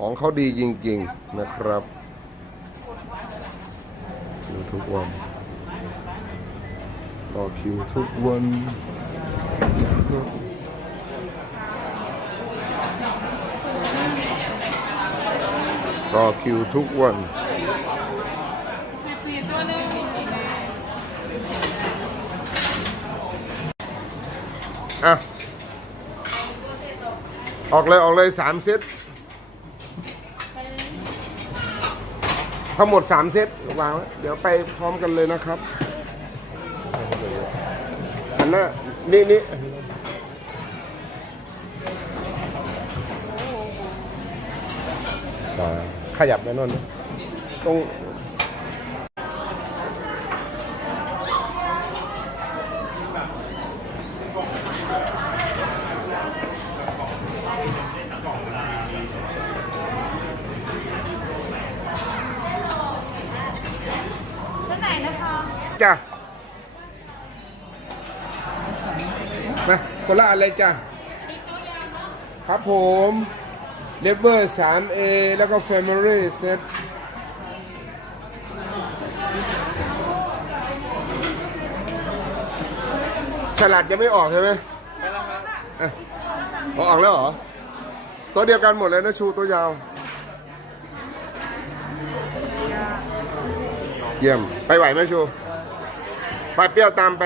ของเขาดีจริง ๆนะครับคิวทุกวันรอคิวทุกวันรอคิวทุกวันอะออกเลย ออกเลยสามเซต ทั้งหมดสามเซตวางไว้เดี๋ยวไปพร้อมกันเลยนะครับอันนั้นี่นี่ขยับไปโน่นนะตรง ตัวไหนนะคะจ้ะมาคนละอะไรจ้ะครับผมเลเวอร์ 3A แล้วก็ Family Set สลัดยังไม่ออกใช่ไหมไม่แล้วครับออกแล้วเหรอ ตัวเดียวกันหมดเลยนะชูตัวยาว เยี่ยม ไปไหวไหมชู ไปเปรี้ยวตามไป